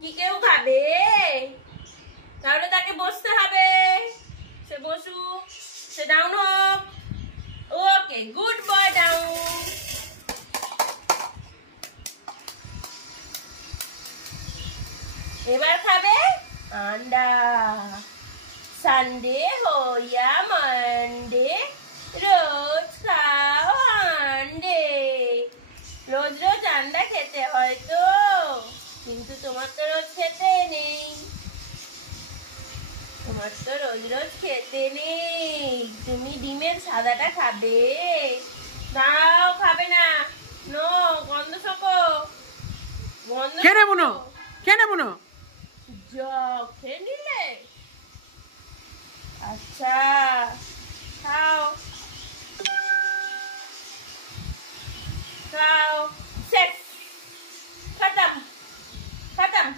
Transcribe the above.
কি কেউ খাবে? তাহলে তাকে বসতে হবে। সে বসুক, সে ডাউন হোক। ওকে, গুড বয়, ডাউন। এবার খাবে আন্ডা। সানডে হইয়া মানডে, রোজ খাও আন্ডে। রোজ রোজ আন্ডা খেতে হয় তো, কিন্তু তোমার তো রোজ খেতে নেই। তোমার তো রোজ রোজ খেতে নেই। তুমি ডিমের সাদাটা খাবে? দাও, খাবে না। নো, গন্ধ শোকো। গন্ধ খেয়ে নেবো না, খেয়ে নেবো না। খেয়ে নিলে? আচ্ছা, খাও খাও। শেষ, খতম খতম।